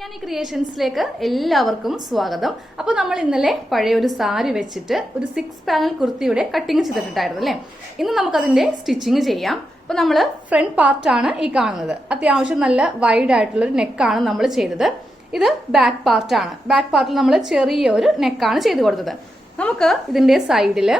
യാനി ക്രിയേഷൻസിലേക്ക് എല്ലാവർക്കും സ്വാഗതം. അപ്പോൾ നമ്മൾ ഇന്നലെ പഴയ ഒരു സാരി വെച്ചിട്ട് ഒരു 6 പാനൽ കുർത്തിയുടെ കട്ടിങ് ചെയ്തിട്ടുണ്ടായിരുന്നു അല്ലേ. ഇന്ന് നമുക്കതിന്റെ സ്റ്റിച്ചിങ് ചെയ്യാം. അപ്പോൾ നമ്മൾ ഫ്രണ്ട് പാർട്ടാണ് ഈ കാണുന്നത്. അത്യാവശ്യം നല്ല വൈഡ് ആയിട്ടുള്ളൊരു നെക്കാണ് നമ്മൾ ചെയ്തത്. ഇത് ബാക്ക് പാർട്ടാണ്. ബാക്ക് പാർട്ടിൽ നമ്മൾ ചെറിയൊരു നെക്കാണ് ചെയ്ത് കൊടുത്തത്. നമുക്ക് ഇതിന്റെ സൈഡില്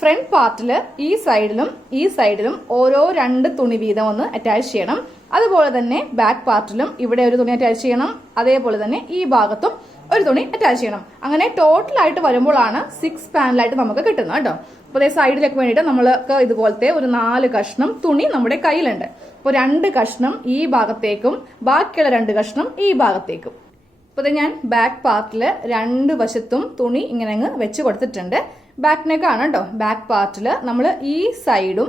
ഫ്രണ്ട് പാർട്ടിൽ ഈ സൈഡിലും ഓരോ 2 തുണി വീതം ഒന്ന് അറ്റാച്ച് ചെയ്യണം. അതുപോലെ തന്നെ ബാക്ക് പാർട്ടിലും ഇവിടെ ഒരു തുണി അറ്റാച്ച് ചെയ്യണം. അതേപോലെ തന്നെ ഈ ഭാഗത്തും ഒരു തുണി അറ്റാച്ച് ചെയ്യണം. അങ്ങനെ ടോട്ടലായിട്ട് വരുമ്പോഴാണ് 6 പാനലായിട്ട് നമുക്ക് കിട്ടുന്നത് കേട്ടോ. അപ്പോൾ സൈഡിലേക്ക് വേണ്ടിയിട്ട് നമ്മൾക്ക് ഇതുപോലത്തെ ഒരു 4 കഷ്ണം തുണി നമ്മുടെ കയ്യിലുണ്ട്. അപ്പോൾ 2 കഷ്ണം ഈ ഭാഗത്തേക്കും ബാക്കിയുള്ള 2 കഷ്ണം ഈ ഭാഗത്തേക്കും. അപ്പോൾ ഞാൻ ബാക്ക് പാർട്ടിൽ 2 വശത്തും തുണി ഇങ്ങനെ അങ്ങ് വെച്ച് കൊടുത്തിട്ടുണ്ട്. ബാക്ക് നെക്കാണ് കേട്ടോ. ബാക്ക് പാർട്ടിൽ നമ്മൾ ഈ സൈഡും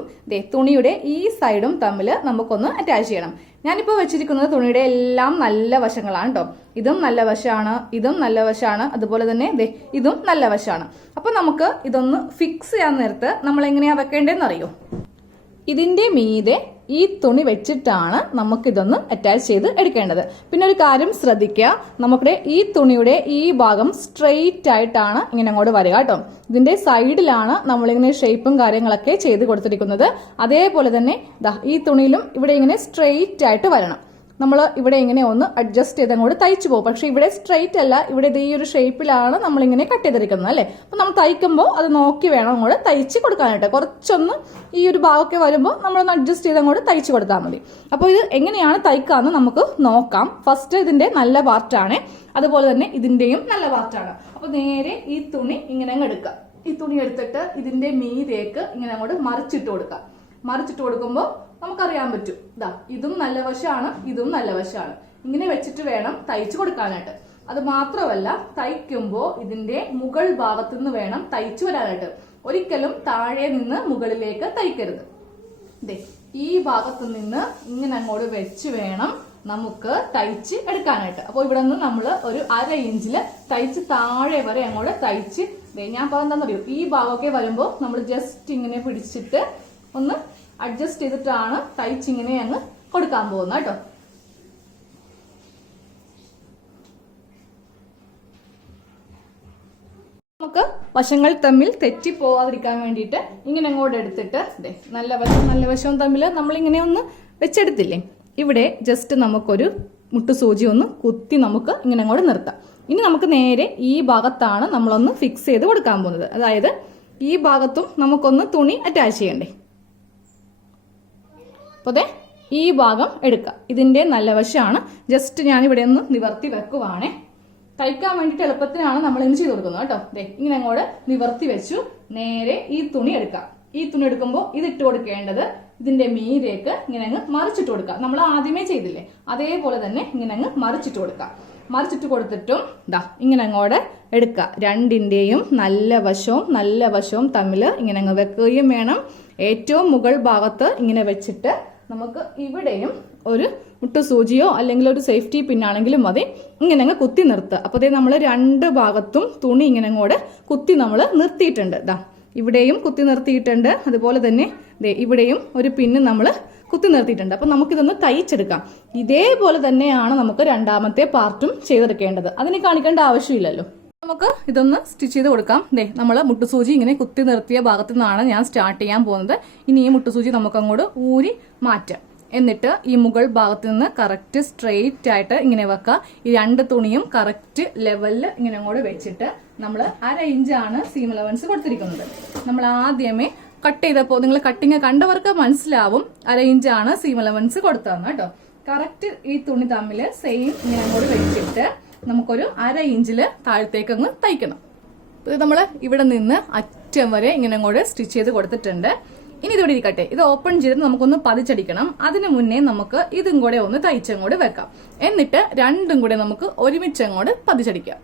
തുണിയുടെ ഈ സൈഡും തമ്മിൽ നമുക്കൊന്ന് അറ്റാച്ച് ചെയ്യണം. ഞാനിപ്പോൾ വെച്ചിരിക്കുന്നത് തുണിയുടെ എല്ലാം നല്ല വശങ്ങളാണ് കേട്ടോ. ഇതും നല്ല വശമാണ്, ഇതും നല്ല വശമാണ്, അതുപോലെ തന്നെ ഇതും നല്ല വശമാണ്. അപ്പൊ നമുക്ക് ഇതൊന്ന് ഫിക്സ് ചെയ്യാൻ നേരത്ത് നമ്മൾ എങ്ങനെയാ വെക്കേണ്ടതെന്ന് അറിയോ? ഇതിന്റെ മീതെ ഈ തുണി വെച്ചിട്ടാണ് നമുക്കിതൊന്ന് അറ്റാച്ച് ചെയ്ത് എടുക്കേണ്ടത്. പിന്നെ ഒരു കാര്യം ശ്രദ്ധിക്കുക, നമ്മുടെ ഈ തുണിയുടെ ഈ ഭാഗം സ്ട്രെയിറ്റ് ആയിട്ടാണ് ഇങ്ങനെ അങ്ങോട്ട് വരിക കേട്ടോ. ഇതിന്റെ സൈഡിലാണ് നമ്മളിങ്ങനെ ഷേപ്പും കാര്യങ്ങളൊക്കെ ചെയ്ത് കൊടുത്തിരിക്കുന്നത്. അതേപോലെ തന്നെ ഈ തുണിയിലും ഇവിടെ ഇങ്ങനെ സ്ട്രെയിറ്റ് ആയിട്ട് വരണം. നമ്മൾ ഇവിടെ ഇങ്ങനെ ഒന്ന് അഡ്ജസ്റ്റ് ചെയ്ത് അങ്ങോട്ട് തയ്ച്ചു പോകും. പക്ഷെ ഇവിടെ സ്ട്രെയിറ്റ് അല്ല, ഇവിടെ ഈ ഒരു ഷേപ്പിലാണ് നമ്മളിങ്ങനെ കട്ട് ചെയ്തിരിക്കുന്നത് അല്ലേ. അപ്പൊ നമ്മൾ തയ്ക്കുമ്പോൾ അത് നോക്കി വേണം അങ്ങോട്ട് തയ്ച്ച് കൊടുക്കാനായിട്ട്. കുറച്ചൊന്ന് ഈ ഒരു ഭാഗമൊക്കെ വരുമ്പോൾ നമ്മളൊന്ന് അഡ്ജസ്റ്റ് ചെയ്ത് അങ്ങോട്ട് തയ്ച്ചു കൊടുത്താൽ മതി. അപ്പോൾ ഇത് എങ്ങനെയാണ് തയ്ക്കാന്ന് നമുക്ക് നോക്കാം. ഫസ്റ്റ് ഇതിന്റെ നല്ല പാർട്ടാണ്, അതുപോലെ തന്നെ ഇതിന്റെയും നല്ല പാർട്ടാണ്. അപ്പൊ നേരെ ഈ തുണി ഇങ്ങനെ അങ്ങ് എടുക്കുക. ഈ തുണി എടുത്തിട്ട് ഇതിന്റെ മീതേക്ക് ഇങ്ങനെ അങ്ങോട്ട് മറിച്ചിട്ട് കൊടുക്കുക. മറിച്ചിട്ട് കൊടുക്കുമ്പോൾ നമുക്കറിയാൻ പറ്റും ഇതും നല്ല വശമാണ്, ഇതും നല്ല വശമാണ്. ഇങ്ങനെ വെച്ചിട്ട് വേണം തയ്ച്ചു കൊടുക്കാനായിട്ട്. അത് മാത്രമല്ല, തയ്ക്കുമ്പോൾ ഇതിന്റെ മുകൾ ഭാഗത്തു നിന്ന് വേണം തയ്ച്ചു വരാനായിട്ട്. ഒരിക്കലും താഴെ നിന്ന് മുകളിലേക്ക് തയ്ക്കരുത്. ഈ ഭാഗത്തു നിന്ന് ഇങ്ങനെ അങ്ങോട്ട് വെച്ച് വേണം നമുക്ക് തയ്ച്ച് എടുക്കാനായിട്ട്. അപ്പോൾ ഇവിടെ നിന്ന് നമ്മൾ ഒരു 1/2 ഇഞ്ചില് തയ്ച്ച് താഴെ വരെ അങ്ങോട്ട് തയ്ച്ച് ഞാൻ എന്താണെന്നറിയോ, ഈ ഭാഗമൊക്കെ വരുമ്പോൾ നമ്മൾ ജസ്റ്റ് ഇങ്ങനെ പിടിച്ചിട്ട് ഒന്ന് അഡ്ജസ്റ്റ് ചെയ്തിട്ടാണ് തയ്ച്ചിങ്ങനെ അങ്ങ് കൊടുക്കാൻ പോകുന്നത് കേട്ടോ. നമുക്ക് വശങ്ങൾ തമ്മിൽ തെറ്റിപ്പോവാതിരിക്കാൻ വേണ്ടിയിട്ട് ഇങ്ങനെ അങ്ങോട്ട് എടുത്തിട്ട് നല്ല വശവും തമ്മിൽ നമ്മളിങ്ങനെ ഒന്ന് വെച്ചെടുത്തില്ലേ, ഇവിടെ ജസ്റ്റ് നമുക്കൊരു മുട്ടുസൂചി ഒന്ന് കുത്തി നമുക്ക് ഇങ്ങനെ അങ്ങോട്ട് നിർത്താം. ഇനി നമുക്ക് നേരെ ഈ ഭാഗത്താണ് നമ്മളൊന്ന് ഫിക്സ് ചെയ്ത് കൊടുക്കാൻ പോകുന്നത്. അതായത് ഈ ഭാഗത്തും നമുക്കൊന്ന് തുണി അറ്റാച്ച് ചെയ്യണ്ടേ. അപ്പോൾ ഈ ഭാഗം എടുക്കുക. ഇതിന്റെ നല്ല വശമാണ്. ജസ്റ്റ് ഞാൻ ഇവിടെ ഒന്ന് നിവർത്തി വെക്കുവാണേ. തയ്ക്കാൻ വേണ്ടിയിട്ട് എളുപ്പത്തിനാണ് നമ്മൾ ഇങ്ങനെ ചെയ്ത് കൊടുക്കുന്നത് കേട്ടോ. ഇങ്ങനെ അങ്ങോട്ട് നിവർത്തി വെച്ചു. നേരെ ഈ തുണി എടുക്കാം. ഈ തുണി എടുക്കുമ്പോൾ ഇതിട്ട് കൊടുക്കേണ്ടത് ഇതിന്റെ മീതേക്ക് ഇങ്ങനെ അങ്ങ് മറിച്ചിട്ട് കൊടുക്കുക. നമ്മൾ ആദ്യമേ ചെയ്തില്ലേ, അതേപോലെ തന്നെ ഇങ്ങനെ അങ്ങ് മറിച്ചിട്ട് കൊടുക്കാം. മറിച്ചിട്ട് കൊടുത്തിട്ടും ഇങ്ങനെ അങ്ങോട്ട് എടുക്കുക. രണ്ടിന്റെയും നല്ല വശവും തമ്മിൽ ഇങ്ങനെ അങ്ങ് വെക്കുകയും വേണം. ഏറ്റവും മുകൾ ഭാഗത്ത് ഇങ്ങനെ വെച്ചിട്ട് നമുക്ക് ഇവിടെയും ഒരു മുട്ടുസൂചിയോ അല്ലെങ്കിൽ ഒരു സേഫ്റ്റി പിന്നാണെങ്കിലും മതി, ഇങ്ങനെ അങ്ങ് കുത്തി നിർത്തുക. അപ്പോൾ നമ്മൾ 2 ഭാഗത്തും തുണി ഇങ്ങനെ അങ്ങോട്ട് കുത്തി നമ്മൾ നിർത്തിയിട്ടുണ്ട്. ഇവിടെയും കുത്തി നിർത്തിയിട്ടുണ്ട്, അതുപോലെ തന്നെ ഇവിടെയും ഒരു പിന്ന് നമ്മൾ കുത്തി നിർത്തിയിട്ടുണ്ട്. അപ്പൊ നമുക്കിതൊന്ന് തയ്ച്ചെടുക്കാം. ഇതേപോലെ തന്നെയാണ് നമുക്ക് രണ്ടാമത്തെ പാർട്ടും ചെയ്തെടുക്കേണ്ടത്. അതിനെ കാണിക്കേണ്ട ആവശ്യമില്ലല്ലോ. നമുക്ക് ഇതൊന്ന് സ്റ്റിച്ച് ചെയ്ത് കൊടുക്കാം. നമ്മൾ മുട്ടുസൂചി ഇങ്ങനെ കുത്തി നിർത്തിയ ഭാഗത്തു നിന്നാണ് ഞാൻ സ്റ്റാർട്ട് ചെയ്യാൻ പോകുന്നത്. ഇനി ഈ മുട്ടുസൂചി നമുക്ക് അങ്ങോട്ട് ഊരി മാറ്റാം. എന്നിട്ട് ഈ മുകൾ ഭാഗത്ത് നിന്ന് കറക്റ്റ് സ്ട്രെയിറ്റ് ആയിട്ട് ഇങ്ങനെ വെക്കുക. ഈ 2 തുണിയും കറക്റ്റ് ലെവലിൽ ഇങ്ങനെ അങ്ങോട്ട് വെച്ചിട്ട് നമ്മൾ 1/2 ഇഞ്ചാണ് സീം അലവൻസ് കൊടുത്തിരിക്കുന്നത്. നമ്മൾ ആദ്യമേ കട്ട് ചെയ്തപ്പോൾ നിങ്ങൾ കട്ടിങ് കണ്ടവർക്ക് മനസ്സിലാവും 1/2 ഇഞ്ചാണ് സീം അലവൻസ് കൊടുത്തതെന്ന് കേട്ടോ. കറക്റ്റ് ഈ തുണി തമ്മിൽ സെയിം ഇങ്ങനെ അങ്ങോട്ട് വെച്ചിട്ട് നമുക്കൊരു 1/2 ഇഞ്ചില് താഴത്തേക്ക് അങ്ങ് തയ്ക്കണം. ഇത് നമ്മൾ ഇവിടെ നിന്ന് അറ്റം വരെ ഇങ്ങനെ അങ്ങോട്ട് സ്റ്റിച്ച് ചെയ്ത് കൊടുത്തിട്ടുണ്ട്. ഇനി ഇതിവിടെ ഇരിക്കട്ടെ. ഇത് ഓപ്പൺ ചെയ്തിട്ട് നമുക്കൊന്ന് പതിച്ചടിക്കണം. അതിനു മുന്നേ നമുക്ക് ഇതും കൂടെ ഒന്ന് തയ്ച്ചങ്ങോട്ട് വെക്കാം. എന്നിട്ട് 2ഉം കൂടെ നമുക്ക് ഒരുമിച്ചങ്ങോട്ട് പതിച്ചടിക്കാം.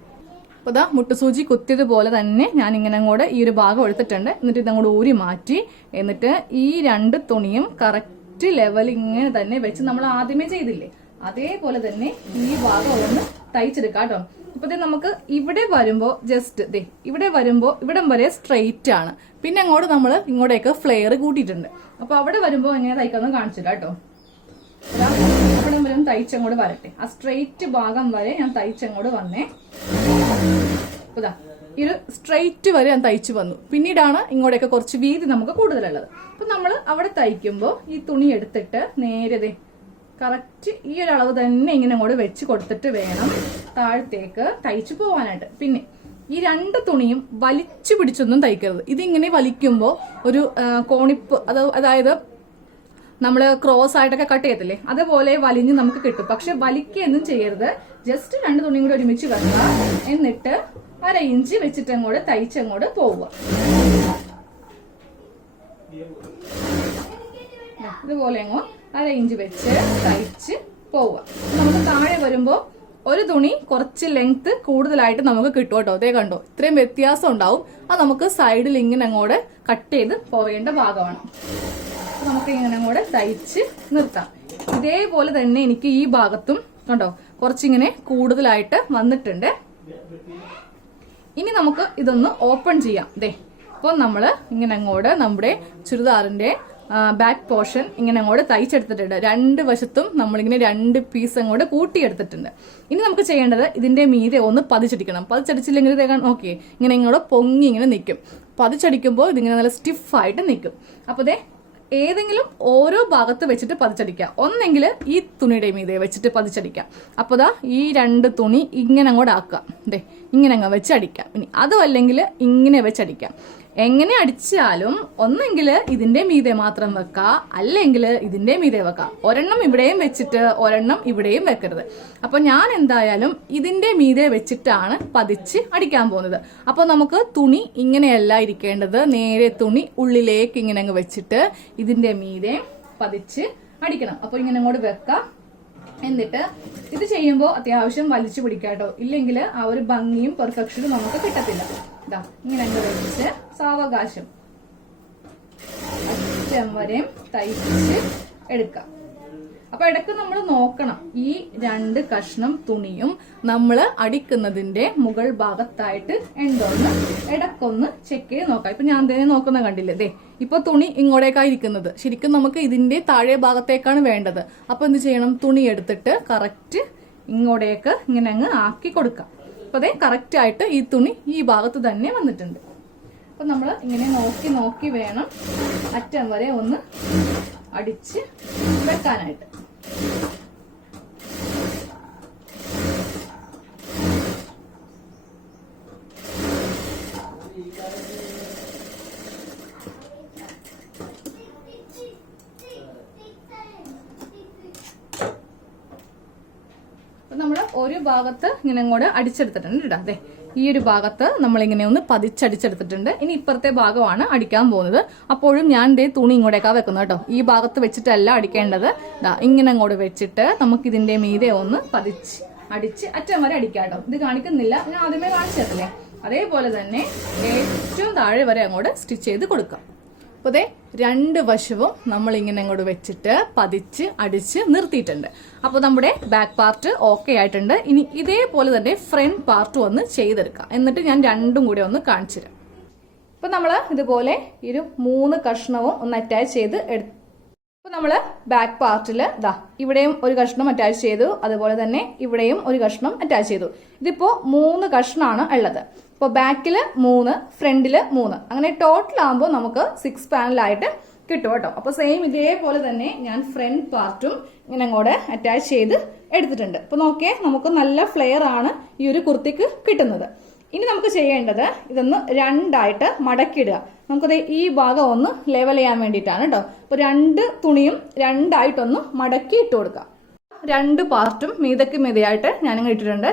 അപ്പോൾ മുട്ടുസൂചി കുത്തിയതുപോലെ തന്നെ ഞാൻ ഇങ്ങനെ അങ്ങോട്ട് ഈ ഒരു ഭാഗം എടുത്തിട്ടുണ്ട്. എന്നിട്ട് ഇതങ്ങോട്ട് ഊരി മാറ്റി, എന്നിട്ട് ഈ 2 തുണിയും കറക്റ്റ് ലെവൽ ഇങ്ങനെ തന്നെ വെച്ച് നമ്മൾ ആദ്യമേ ചെയ്തില്ലേ, അതേപോലെ തന്നെ ഈ ഭാഗം ഒന്ന് തയ്ച്ചെടുക്കാം കേട്ടോ. ഇപ്പൊ നമുക്ക് ഇവിടെ വരുമ്പോ ജസ്റ്റ് ഇവിടെ വരുമ്പോ ഇവിടം വരെ സ്ട്രെയിറ്റ് ആണ്. പിന്നെ അങ്ങോട്ട് നമ്മൾ ഇങ്ങോട്ടേക്ക് ഫ്ലെയർ കൂട്ടിയിട്ടുണ്ട്. അപ്പൊ അവിടെ വരുമ്പോ എങ്ങനെ തയ്ക്കാന്ന് കാണിച്ചില്ല കേട്ടോ. ഇവിടെ വരും തയ്ച്ചങ്ങോട്ട് വരട്ടെ. ആ സ്ട്രെയിറ്റ് ഭാഗം വരെ ഞാൻ തയ്ച്ചങ്ങോട്ട് വന്നേ. ഇതാ ഈ ഒരു സ്ട്രെയിറ്റ് വരെ ഞാൻ തയ്ച്ചു വന്നു. പിന്നീടാണ് ഇങ്ങോട്ടേക്ക് കുറച്ച് വീതി നമുക്ക് കൂടുതലുള്ളത്. അപ്പൊ നമ്മൾ അവിടെ തയ്ക്കുമ്പോൾ ഈ തുണി എടുത്തിട്ട് നേരെ കറക്റ്റ് ഈ ഒരു അളവ് തന്നെ ഇങ്ങനെ അങ്ങോട്ട് വെച്ച് കൊടുത്തിട്ട് വേണം താഴത്തേക്ക് തയ്ച്ചു പോവാനായിട്ട്. പിന്നെ ഈ രണ്ട് തുണിയും വലിച്ചു പിടിച്ചൊന്നും തയ്ക്കരുത്. ഇതിങ്ങനെ വലിക്കുമ്പോൾ ഒരു കോണിപ്പ്, അതായത് നമ്മൾ ക്രോസ് ആയിട്ടൊക്കെ കട്ട് ചെയ്യത്തില്ലേ, അതുപോലെ വലിഞ്ഞ് നമുക്ക് കിട്ടും. പക്ഷെ വലിക്കുകയൊന്നും ചെയ്യരുത്. ജസ്റ്റ് രണ്ട് തുണിയും കൂടി ഒരുമിച്ച് വെക്കുക. എന്നിട്ട് 1/2 ഇഞ്ച് വെച്ചിട്ട് അങ്ങോട്ട് തയ്ച്ചങ്ങോട്ട് പോവുക. ഇതുപോലെ അങ്ങോ 1/2 ഇഞ്ച് വെച്ച് തയ്ച്ച് പോവുക. നമുക്ക് താഴെ വരുമ്പോൾ ഒരു തുണി കുറച്ച് ലെങ്ത് കൂടുതലായിട്ട് നമുക്ക് കിട്ടും കേട്ടോ. അതേ കണ്ടോ, ഇത്രയും വ്യത്യാസം ഉണ്ടാവും. അത് നമുക്ക് സൈഡിൽ ഇങ്ങനെ അങ്ങോട്ട് കട്ട് ചെയ്ത് പോവേണ്ട ഭാഗമാണ്. നമുക്ക് ഇങ്ങനെ അങ്ങോട്ട് തയ്ച്ച് നിർത്താം. ഇതേപോലെ തന്നെ എനിക്ക് ഈ ഭാഗത്തും കണ്ടോ കുറച്ചിങ്ങനെ കൂടുതലായിട്ട് വന്നിട്ടുണ്ട്. ഇനി നമുക്ക് ഇതൊന്ന് ഓപ്പൺ ചെയ്യാം. അപ്പോൾ നമ്മള് ഇങ്ങനെ അങ്ങോട്ട് നമ്മുടെ ചുരിദാറിന്റെ ബാക്ക് പോർഷൻ ഇങ്ങനെ അങ്ങോട്ട് തയ്ച്ചെടുത്തിട്ടുണ്ട്. രണ്ട് വശത്തും നമ്മളിങ്ങനെ 2 പീസ് അങ്ങോട്ട് കൂട്ടിയെടുത്തിട്ടുണ്ട്. ഇനി നമുക്ക് ചെയ്യേണ്ടത് ഇതിന്റെ മീതെ ഒന്ന് പതിച്ചടിക്കണം. പതിച്ചടിച്ചില്ലെങ്കിൽ ഓക്കെ ഇങ്ങനെ ഇങ്ങോട്ട് പൊങ്ങി ഇങ്ങനെ നിൽക്കും. പതിച്ചടിക്കുമ്പോൾ ഇതിങ്ങനെ നല്ല സ്റ്റിഫായിട്ട് നിൽക്കും. അപ്പൊ ഏതെങ്കിലും ഓരോ ഭാഗത്ത് വെച്ചിട്ട് പതിച്ചടിക്കാം. ഒന്നെങ്കിൽ ഈ തുണിയുടെ മീതെ വെച്ചിട്ട് പതിച്ചടിക്കാം. അപ്പോൾ ഈ 2 തുണി ഇങ്ങനെ അങ്ങോട്ട് ആക്കാം. ഇങ്ങനെ അങ്ങ് വെച്ചടിക്കാം. ഇനി അതും അല്ലെങ്കിൽ ഇങ്ങനെ വെച്ചടിക്കാം. എങ്ങനെ അടിച്ചാലും ഒന്നെങ്കിൽ ഇതിന്റെ മീതെ മാത്രം വെക്കാം, അല്ലെങ്കിൽ ഇതിന്റെ മീതെ വെക്കാം. ഒരെണ്ണം ഇവിടെയും വെച്ചിട്ട് ഒരെണ്ണം ഇവിടെയും വെക്കരുത്. അപ്പൊ ഞാൻ എന്തായാലും ഇതിന്റെ മീതെ വെച്ചിട്ടാണ് പതിച്ച് അടിക്കാൻ പോകുന്നത്. അപ്പൊ നമുക്ക് തുണി ഇങ്ങനെയല്ല ഇരിക്കേണ്ടത്. നേരെ തുണി ഉള്ളിലേക്ക് ഇങ്ങനെ അങ്ങ് വെച്ചിട്ട് ഇതിന്റെ മീതെ പതിച്ച് അടിക്കണം. അപ്പൊ ഇങ്ങനെ അങ്ങോട്ട് വെക്കാം. എന്നിട്ട് ഇത് ചെയ്യുമ്പോൾ അത്യാവശ്യം വലിച്ചു പിടിക്കാട്ടോ, ഇല്ലെങ്കിൽ ആ ഒരു ഭംഗിയും പെർഫെക്ഷനും നമുക്ക് കിട്ടത്തില്ല. ഇങ്ങനെ അങ്ങ് വെച്ച് സാവകാശം അറ്റം വരെ തയ്ച്ച് എടുക്കാം. അപ്പൊ ഇടയ്ക്ക് നമ്മൾ നോക്കണം, ഈ 2 കഷ്ണം തുണിയും നമ്മൾ അടിക്കുന്നതിന്റെ മുകൾ ഭാഗത്തായിട്ട് എന്തോന്ന് ഇടക്കൊന്ന് ചെക്ക് ചെയ്ത് നോക്കാം. ഇപ്പൊ ഞാൻ തന്നെ നോക്കുന്ന കണ്ടില്ലേ, ഇപ്പൊ തുണി ഇങ്ങോട്ടേക്കായിരിക്കുന്നത്. ശരിക്കും നമുക്ക് ഇതിന്റെ താഴെ ഭാഗത്തേക്കാണ് വേണ്ടത്. അപ്പൊ എന്ത് ചെയ്യണം, തുണി എടുത്തിട്ട് കറക്റ്റ് ഇങ്ങോട്ടേക്ക് ഇങ്ങനെ അങ്ങ് ആക്കി കൊടുക്കാം. അപ്പൊ കറക്റ്റ് ആയിട്ട് ഈ തുണി ഈ ഭാഗത്ത് തന്നെ വന്നിട്ടുണ്ട്. അപ്പൊ നമ്മൾ ഇങ്ങനെ നോക്കി നോക്കി വേണം അറ്റം വരെ ഒന്ന് അടിച്ച് വെക്കാനായിട്ട്. നമ്മൾ ഒരു ഭാഗത്ത് ഇങ്ങനെ അങ്ങോട്ട് അടിച്ചെടുത്തിട്ടുണ്ട് കേട്ടോ. അതെ, ഈ ഒരു ഭാഗത്ത് നമ്മളിങ്ങനെ ഒന്ന് പതിച്ചടിച്ചെടുത്തിട്ടുണ്ട്. ഇനി ഇപ്പുറത്തെ ഭാഗമാണ് അടിക്കാൻ പോകുന്നത്. അപ്പോഴും ഞാൻ തുണി ഇങ്ങോട്ടേക്കാ വെക്കുന്നത് കേട്ടോ. ഈ ഭാഗത്ത് വെച്ചിട്ടല്ല അടിക്കേണ്ടത്. ഇങ്ങനെ അങ്ങോട്ട് വെച്ചിട്ട് നമുക്ക് ഇതിന്റെ മീതെ ഒന്ന് പതിച്ച് അടിച്ച് അറ്റം വരെ അടിക്കാം കേട്ടോ. ഇത് കാണിക്കുന്നില്ല, ഞാൻ ആദ്യമേ കാണിച്ചു തരത്തില്ലേ, അതേപോലെ തന്നെ ഏറ്റവും താഴെ വരെ അങ്ങോട്ട് സ്റ്റിച്ച് ചെയ്ത് കൊടുക്കാം. അപ്പോൾ 2 വശവും നമ്മൾ ഇങ്ങനെ അങ്ങോട്ട് വെച്ചിട്ട് പതിച്ച് അടിച്ച് നിർത്തിയിട്ടുണ്ട്. അപ്പോൾ നമ്മുടെ ബാക്ക് പാർട്ട് ഓക്കെ ആയിട്ടുണ്ട്. ഇനി ഇതേപോലെ തന്നെ ഫ്രണ്ട് പാർട്ട് ഒന്ന് ചെയ്തെടുക്കാം. എന്നിട്ട് ഞാൻ രണ്ടും കൂടെ ഒന്ന് കാണിച്ചു തരാം. ഇപ്പൊ നമ്മൾ ഇതുപോലെ ഒരു 3 കഷ്ണവും ഒന്ന് അറ്റാച്ച് ചെയ്ത് എടുത്തു. അപ്പൊ നമ്മള് ബാക്ക് പാർട്ടിൽ ഇവിടെയും ഒരു കഷ്ണം അറ്റാച്ച് ചെയ്തു, അതുപോലെ തന്നെ ഇവിടെയും ഒരു കഷ്ണം അറ്റാച്ച് ചെയ്തു. ഇതിപ്പോ 3 കഷ്ണമാണ് ഉള്ളത്. ഇപ്പോൾ ബാക്കില് 3, ഫ്രണ്ടില് 3, അങ്ങനെ ടോട്ടൽ ആകുമ്പോൾ നമുക്ക് 6 പാനലായിട്ട് കിട്ടും കേട്ടോ. അപ്പൊ സെയിം ഇതേപോലെ തന്നെ ഞാൻ ഫ്രണ്ട് പാർട്ടും ഇങ്ങനെ അങ്ങോട്ട് അറ്റാച്ച് ചെയ്ത് എടുത്തിട്ടുണ്ട്. അപ്പൊ നോക്കിയേ, നമുക്ക് നല്ല ഫ്ലെയർ ആണ് ഈ ഒരു കുർത്തിക്ക് കിട്ടുന്നത്. ഇനി നമുക്ക് ചെയ്യേണ്ടത് ഇതൊന്ന് 2ആയിട്ട് മടക്കിയിടുക. നമുക്കത് ഈ ഭാഗം ഒന്ന് ലെവൽ ചെയ്യാൻ വേണ്ടിയിട്ടാണ് കേട്ടോ. അപ്പൊ 2 തുണിയും 2ആയിട്ടൊന്ന് മടക്കി ഇട്ട് കൊടുക്കാം. 2 പാർട്ടും മീതക്ക് മീതയായിട്ട് ഞാനിങ്ങനെ ഇട്ടിട്ടുണ്ട്.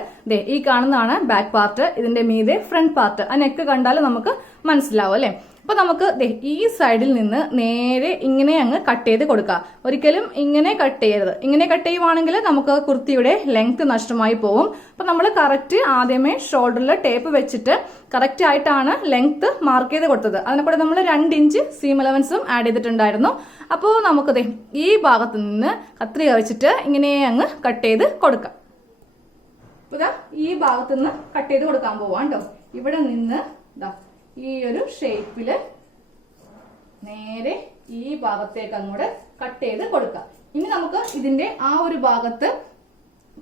ഈ കാണുന്നതാണ് ബാക്ക് പാർട്ട്, ഇതിന്റെ മീതെ ഫ്രണ്ട് പാർട്ട്. ആ നെക്ക് കണ്ടാൽ നമുക്ക് മനസ്സിലാവും അല്ലെ. അപ്പൊ നമുക്ക് ഈ സൈഡിൽ നിന്ന് നേരെ ഇങ്ങനെ അങ്ങ് കട്ട് ചെയ്ത് കൊടുക്കാം. ഒരിക്കലും ഇങ്ങനെ കട്ട് ചെയ്യരുത്. ഇങ്ങനെ കട്ട് ചെയ്യുവാണെങ്കിൽ നമുക്ക് കുർത്തിയുടെ ലെങ്ത് നഷ്ടമായി പോകും. അപ്പൊ നമ്മൾ കറക്റ്റ് ആദ്യമേ ഷോൾഡറിൽ ടേപ്പ് വെച്ചിട്ട് കറക്റ്റ് ആയിട്ടാണ് ലെങ്ത് മാർക്ക് ചെയ്ത് കൊടുത്തത്. അതിനെ കൂടെ നമ്മൾ 2 ഇഞ്ച് സീം അലവൻസും ആഡ് ചെയ്തിട്ടുണ്ടായിരുന്നു. അപ്പോൾ നമുക്ക് ഈ ഭാഗത്ത് നിന്ന് കത്രിക വെച്ചിട്ട് ഇങ്ങനെ അങ്ങ് കട്ട് ചെയ്ത് കൊടുക്കാം. ഇപ്പൊ ഈ ഭാഗത്ത് നിന്ന് കട്ട് ചെയ്ത് കൊടുക്കാൻ പോവാം കേട്ടോ. ഇവിടെ നിന്ന് ഈ ഒരു ഷേപ്പില് നേരെ ഈ ഭാഗത്തേക്ക് അങ്ങോട്ട് കട്ട് ചെയ്ത് കൊടുക്കാം. ഇനി നമുക്ക് ഇതിന്റെ ആ ഒരു ഭാഗത്ത്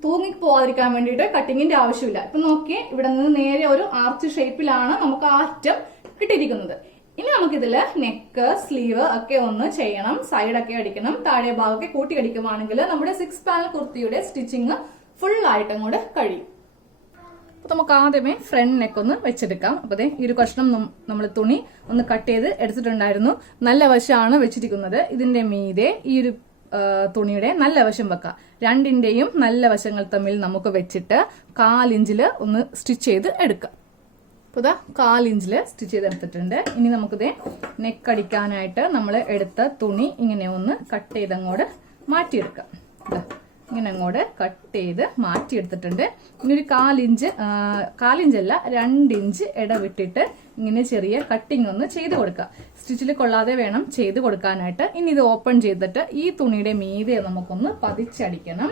തൂങ്ങി പോകാതിരിക്കാൻ വേണ്ടിയിട്ട് കട്ടിങ്ങിന്റെ ആവശ്യമില്ല. ഇപ്പൊ നോക്കിയേ, ഇവിടെ നിന്ന് നേരെ ഒരു ആർച്ച് ഷേപ്പിലാണ് നമുക്ക് ആ അറ്റം കിട്ടിയിരിക്കുന്നത്. ഇനി നമുക്കിതില് നെക്ക്, സ്ലീവ് ഒക്കെ ഒന്ന് ചെയ്യണം, സൈഡൊക്കെ അടിക്കണം, താഴെ ഭാഗമൊക്കെ കൂട്ടി അടിക്കുവാണെങ്കിൽ നമ്മുടെ 6 പാനൽ കുർത്തിയുടെ സ്റ്റിച്ചിങ് ഫുൾ ആയിട്ട് അങ്ങോട്ട് കഴിയും. അപ്പൊ നമുക്ക് ആദ്യമേ ഫ്രണ്ട് നെക്ക് ഒന്ന് വെച്ചെടുക്കാം. അപ്പൊ ഈ ഒരു കഷ്ണം നമ്മൾ തുണി ഒന്ന് കട്ട് ചെയ്ത് എടുത്തിട്ടുണ്ടായിരുന്നു. നല്ല വശമാണ് വെച്ചിരിക്കുന്നത്. ഇതിന്റെ മീതെ ഈ ഒരു തുണിയുടെ നല്ല വശം വെക്കാം. രണ്ടിന്റെയും നല്ല വശങ്ങൾ തമ്മിൽ നമുക്ക് വെച്ചിട്ട് 1/4 ഇഞ്ചില് ഒന്ന് സ്റ്റിച്ച് ചെയ്ത് എടുക്കാം. അപ്പോൾ 1/4 ഇഞ്ചില് സ്റ്റിച്ച് ചെയ്തെടുത്തിട്ടുണ്ട്. ഇനി നമുക്കിത് നെക്ക് അടിക്കാനായിട്ട് നമ്മൾ എടുത്ത തുണി ഇങ്ങനെ ഒന്ന് കട്ട് ചെയ്ത് അങ്ങോട്ട് മാറ്റിയെടുക്കാം. ഇങ്ങനെ അങ്ങോട്ട് കട്ട് ചെയ്ത് മാറ്റിയെടുത്തിട്ടുണ്ട്. ഇനി ഒരു 1/4 ഇഞ്ച് 1/4 ഇഞ്ചല്ല 2 ഇഞ്ച് ഇടവിട്ടിട്ട് ഇങ്ങനെ ചെറിയ കട്ടിങ് ഒന്ന് ചെയ്ത് കൊടുക്കുക. സ്റ്റിച്ചിൽ കൊള്ളാതെ വേണം ചെയ്ത് കൊടുക്കാനായിട്ട്. ഇനി ഇത് ഓപ്പൺ ചെയ്തിട്ട് ഈ തുണിയുടെ മീതെ നമുക്കൊന്ന് പതിച്ചടിക്കണം.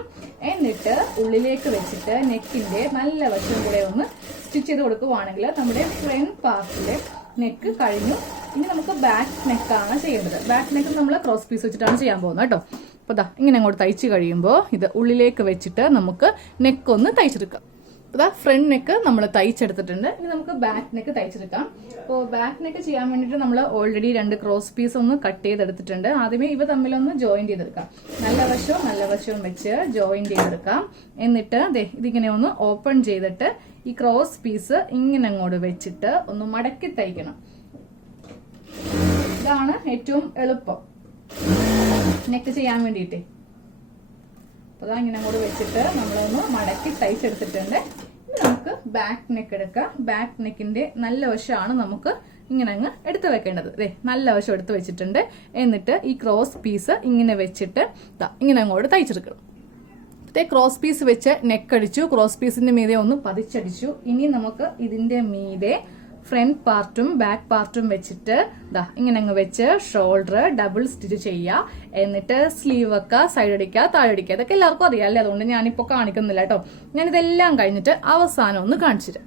എന്നിട്ട് ഉള്ളിലേക്ക് വെച്ചിട്ട് നെക്കിന്റെ നല്ല വശം കൂടെ ഒന്ന് സ്റ്റിച്ച് ചെയ്ത് കൊടുക്കുവാണെങ്കിൽ നമ്മുടെ ഫ്രണ്ട് പാർട്ടിലെ നെക്ക് കഴിഞ്ഞു. ഇനി നമുക്ക് ബാക്ക് നെക്കാണ് ചെയ്യേണ്ടത്. ബാക്ക് നെക്ക് നമ്മൾ ക്രോസ് പീസ് വെച്ചിട്ടാണ് ചെയ്യാൻ പോകുന്നത് കേട്ടോ. അപ്പോൾ ഇങ്ങനെ അങ്ങോട്ട് തയ്ച്ച് കഴിയുമ്പോൾ ഇത് ഉള്ളിലേക്ക് വെച്ചിട്ട് നമുക്ക് നെക്ക് ഒന്ന് തയ്ച്ചെടുക്കാം. ഫ്രണ്ട് നെക്ക് നമ്മൾ തയ്ച്ചെടുത്തിട്ടുണ്ട്. ഇനി നമുക്ക് ബാക്ക് നെക്ക് തയ്ച്ചെടുക്കാം. അപ്പോൾ ബാക്ക് നെക്ക് ചെയ്യാൻ വേണ്ടിയിട്ട് നമ്മൾ ഓൾറെഡി 2 ക്രോസ് പീസ് ഒന്ന് കട്ട് ചെയ്തെടുത്തിട്ടുണ്ട്. ആദ്യമേ ഇവ തമ്മിലൊന്ന് ജോയിന്റ് ചെയ്തെടുക്കാം. നല്ല വശവും വെച്ച് ജോയിന്റ് ചെയ്തെടുക്കാം. എന്നിട്ട് ഇതിങ്ങനെ ഒന്ന് ഓപ്പൺ ചെയ്തിട്ട് ഈ ക്രോസ് പീസ് ഇങ്ങനെ അങ്ങോട്ട് വെച്ചിട്ട് ഒന്ന് മടക്കി തയ്ക്കണം. ഇതാണ് ഏറ്റവും എളുപ്പം നെക്ക് ചെയ്യാൻ വേണ്ടിയിട്ട്. അപ്പോൾ ഇങ്ങനെ അങ്ങോട്ട് വെച്ചിട്ട് നമ്മളൊന്ന് മടക്കി തയ്ച്ചെടുത്തിട്ടുണ്ട്. ഇനി നമുക്ക് ബാക്ക് നെക്ക് എടുക്കാം. ബാക്ക് നെക്കിന്റെ നല്ല വശമാണ് നമുക്ക് ഇങ്ങനെ അങ്ങ് എടുത്തു വെക്കേണ്ടത്. നല്ല വശം എടുത്ത് വെച്ചിട്ടുണ്ട്. എന്നിട്ട് ഈ ക്രോസ് പീസ് ഇങ്ങനെ വെച്ചിട്ട് ഇങ്ങനെ അങ്ങോട്ട് തയ്ച്ചെടുക്കണം. ക്രോസ് പീസ് വെച്ച് നെക്ക് അടിച്ചു. ക്രോസ് പീസിന്റെ മീതെ ഒന്ന് പതിച്ചടിച്ചു. ഇനി നമുക്ക് ഇതിന്റെ മീതെ ഫ്രണ്ട് പാർട്ടും ബാക്ക് പാർട്ടും വെച്ചിട്ട് ഇങ്ങനെ അങ്ങ് വെച്ച് ഷോൾഡർ ഡബിൾ സ്റ്റിച്ച് ചെയ്യുക. എന്നിട്ട് സ്ലീവ് വെക്കുക, സൈഡ് അടിക്കുക, താഴെ അടിക്കുക. ഇതൊക്കെ എല്ലാവർക്കും അറിയാം അല്ലേ? അതുകൊണ്ട് ഞാനിപ്പോൾ കാണിക്കുന്നില്ല കേട്ടോ. ഞാനിതെല്ലാം കഴിഞ്ഞിട്ട് അവസാനം ഒന്ന് കാണിച്ചു തരാം.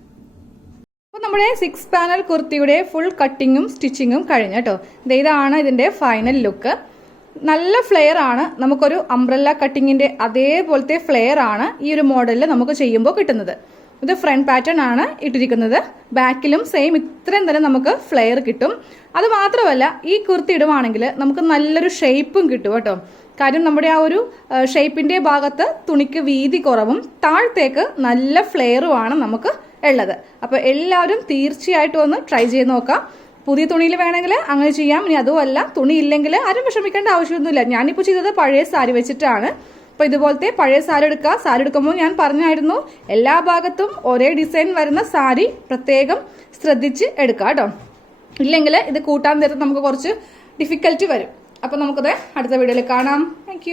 അപ്പോൾ നമ്മുടെ 6 പാനൽ കുർത്തിയുടെ ഫുൾ കട്ടിങ്ങും സ്റ്റിച്ചിങ്ങും കഴിഞ്ഞു കേട്ടോ. ഇതാണ് ഇതിന്റെ ഫൈനൽ ലുക്ക്. നല്ല ഫ്ലെയർ ആണ്. നമുക്കൊരു അംബ്രല്ല കട്ടിങ്ങിന്റെ അതേപോലത്തെ ഫ്ലെയർ ആണ് ഈ ഒരു മോഡലിൽ നമുക്ക് ചെയ്യുമ്പോൾ കിട്ടുന്നത്. ഇത് ഫ്രണ്ട് പാറ്റേൺ ആണ് ഇട്ടിരിക്കുന്നത്. ബാക്കിലും സെയിം ഇത്രയും തന്നെ നമുക്ക് ഫ്ലെയർ കിട്ടും. അത് മാത്രമല്ല ഈ കുർത്തി ഇടുവാണെങ്കിൽ നമുക്ക് നല്ലൊരു ഷേപ്പും കിട്ടും കേട്ടോ. കാര്യം നമ്മുടെ ആ ഒരു ഷേപ്പിന്റെ ഭാഗത്ത് തുണിക്ക് വീതി കുറവും താഴത്തേക്ക് നല്ല ഫ്ലെയറുമാണ് നമുക്ക് ഉള്ളത്. അപ്പോൾ എല്ലാവരും തീർച്ചയായിട്ടും ഒന്ന് ട്രൈ ചെയ്ത് നോക്കാം. പുതിയ തുണിയിൽ വേണമെങ്കിൽ അങ്ങനെ ചെയ്യാം. ഇനി അതുമല്ല തുണി ഇല്ലെങ്കിൽ ആരും വിഷമിക്കേണ്ട ആവശ്യമൊന്നുമില്ല. ഞാനിപ്പോൾ ചെയ്തത് പഴയ സാരി വെച്ചിട്ടാണ്. അപ്പോൾ ഇതുപോലത്തെ പഴയ സാരി എടുക്കുക. സാരി എടുക്കുമ്പോൾ ഞാൻ പറഞ്ഞായിരുന്നു എല്ലാ ഭാഗത്തും ഒരേ ഡിസൈൻ വരുന്ന സാരി പ്രത്യേകം ശ്രദ്ധിച്ച് എടുക്കുക കേട്ടോ. ഇല്ലെങ്കിൽ ഇത് കൂട്ടാൻ നേരത്ത് നമുക്ക് കുറച്ച് ഡിഫിക്കൽറ്റി വരും. അപ്പോൾ നമുക്കത് അടുത്ത വീഡിയോയിൽ കാണാം. താങ്ക്